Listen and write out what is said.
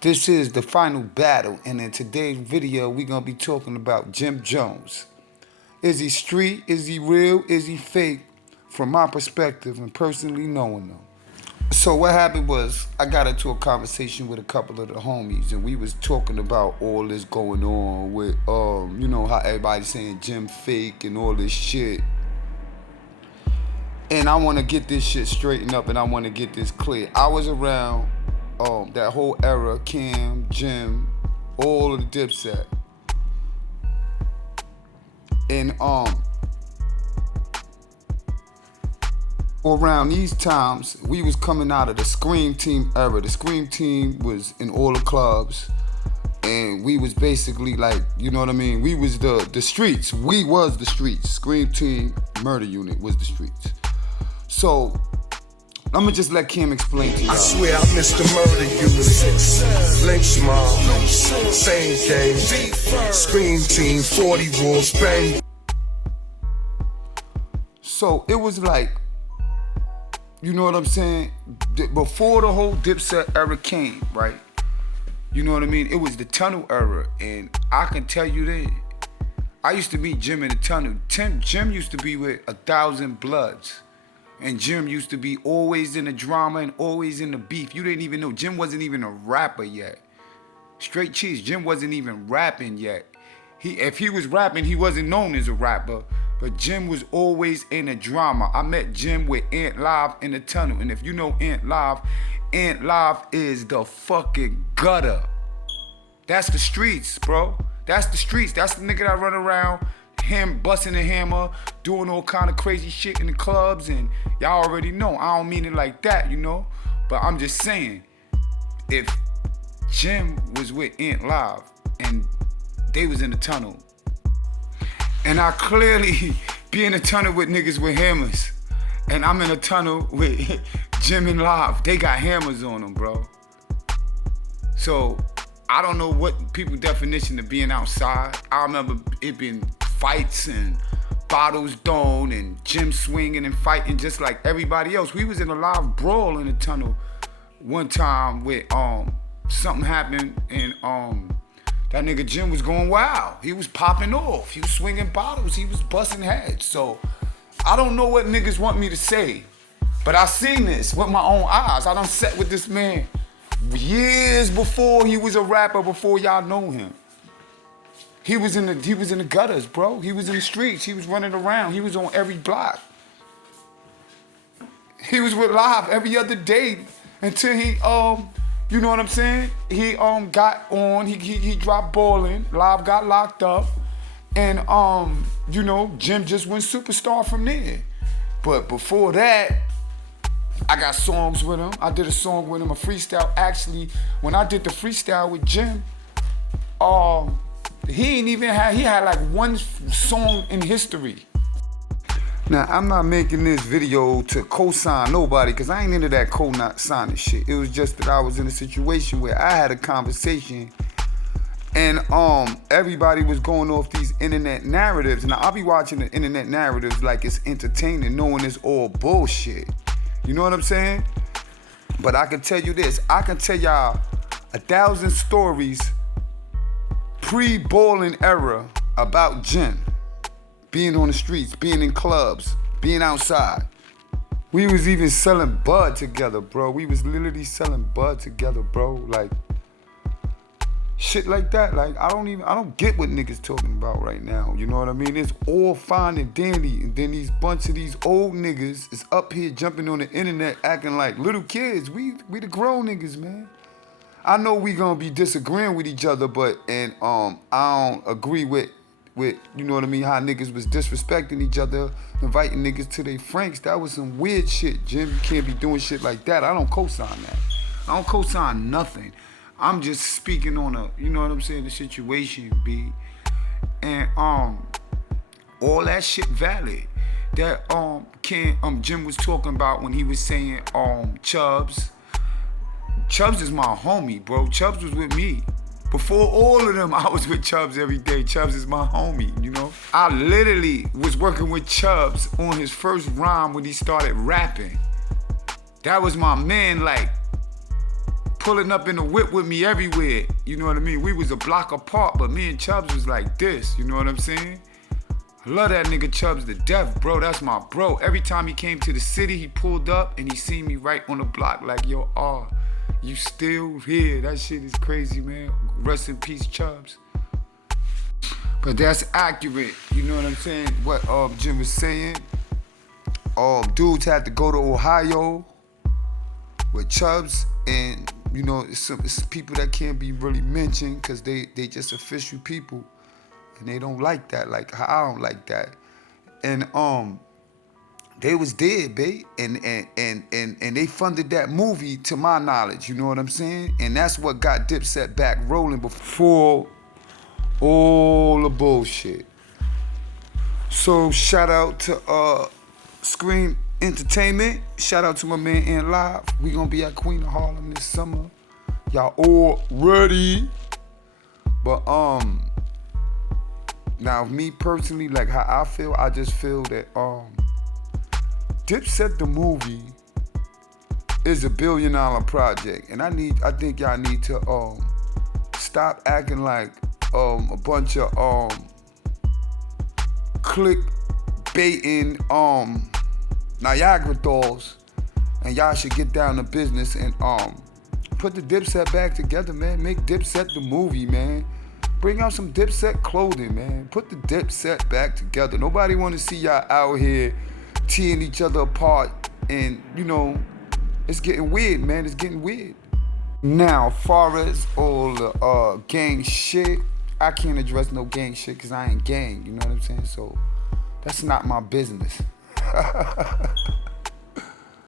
This is the final battle, and in today's video, we're gonna be talking about Jim Jones. Is he street? Is he real? Is he fake? From my perspective and personally knowing him. So what happened was I got into a conversation with a couple of the homies, and we was talking about all this going on with how everybody's saying Jim fake and all this shit. And I want to get this shit straightened up, and I want to get this clear. I was around that whole era, Cam, Jim, all of the Dipset. And around these times, we was coming out of the Scream Team era. The Scream Team was in all the clubs, and we was basically like, you know what I mean? We was the streets. We was the streets. Scream Team, Murder Unit was the streets. So I'm gonna just let Kim explain to you. I swear I missed the murder unit. Lynch mob, same game. Scream Team, 40 rules, bang. So it was like, you know what I'm saying? Before the whole Dipset era came, right? You know what I mean? It was the Tunnel era, and I can tell you this. I used to meet Jim in the Tunnel. Jim used to be with 1,000 Bloods. And Jim used to be always in the drama and always in the beef. You didn't even know. Jim wasn't even a rapper yet. Straight cheese. Jim wasn't even rapping yet. If he was rapping, he wasn't known as a rapper. But Jim was always in the drama. I met Jim with Ant Live in the Tunnel. And if you know Ant Live is the fucking gutter. That's the streets, bro. That's the streets. That's the nigga that run around, him busting a hammer, doing all kind of crazy shit in the clubs, and y'all already know. I don't mean it like that, you know? But I'm just saying, if Jim was with Ant Live and they was in the Tunnel, and I clearly be in the Tunnel with niggas with hammers, and I'm in a tunnel with Jim and Live, they got hammers on them, bro. So I don't know what people's definition of being outside. I remember it being fights and bottles thrown and Jim swinging and fighting just like everybody else. We was in a live brawl in the Tunnel one time with something happened, and that nigga Jim was going wild. He was popping off. He was swinging bottles. He was busting heads. So I don't know what niggas want me to say, but I seen this with my own eyes. I done sat with this man years before he was a rapper, before y'all know him. He was in the gutters, bro. He was in the streets. He was running around. He was on every block. He was with Live every other day until he you know what I'm saying? He got on. He dropped balling. Live got locked up, and Jim just went superstar from there. But before that, I got songs with him. I did a song with him, a freestyle. Actually, when I did the freestyle with Jim, he had like one song in history. Now, I'm not making this video to co-sign nobody, because I ain't into that co-signing shit. It was just that I was in a situation where I had a conversation, and everybody was going off these internet narratives. Now, I'll be watching the internet narratives like it's entertaining, knowing it's all bullshit. You know what I'm saying? But I can tell you this. I can tell y'all 1,000 stories pre-balling era about Jim being on the streets, being in clubs, being outside. We was even selling bud together, bro. We was literally selling bud together, bro. Like, shit like that. Like, I don't get what niggas talking about right now. You know what I mean? It's all fine and dandy, and then these bunch of these old niggas is up here jumping on the internet acting like little kids. We the grown niggas, man. I know we gonna be disagreeing with each other, but I don't agree with you know what I mean, how niggas was disrespecting each other, inviting niggas to their Franks. That was some weird shit, Jim. You can't be doing shit like that. I don't co-sign that. I don't co-sign nothing. I'm just speaking on you know what I'm saying, the situation, B. And all that shit valid. That Jim was talking about when he was saying Chubbs. Chubbs is my homie, bro. Chubbs was with me. Before all of them, I was with Chubbs every day. Chubbs is my homie, you know? I literally was working with Chubbs on his first rhyme when he started rapping. That was my man, like, pulling up in the whip with me everywhere. You know what I mean? We was a block apart, but me and Chubbs was like this. You know what I'm saying? I love that nigga Chubbs to death, bro. That's my bro. Every time he came to the city, he pulled up and he seen me right on the block like, yo, you still here. That shit is crazy, man. Rest in peace, Chubbs. But that's accurate. You know what I'm saying? What Jim was saying. Dudes had to go to Ohio with Chubbs, and you know, it's people that can't be really mentioned because they just official people. And they don't like that, like how I don't like that. And they was dead, babe. And they funded that movie to my knowledge, you know what I'm saying? And that's what got Dipset back rolling before all the bullshit. So shout out to Scream Entertainment. Shout out to my man Ant Live. We gonna be at Queen of Harlem this summer. Y'all all ready? But now, me personally, like how I feel, I just feel that Dipset the movie is $1 billion project, and I think y'all need to stop acting like a bunch of click-baiting Niagara dolls, and y'all should get down to business and put the Dipset back together, man. Make Dipset the movie, man. Bring out some Dipset clothing, man. Put the Dipset back together. Nobody want to see y'all out here tearing each other apart. And, you know, it's getting weird, man. It's getting weird. Now, far as all the gang shit, I can't address no gang shit because I ain't gang. You know what I'm saying? So, that's not my business.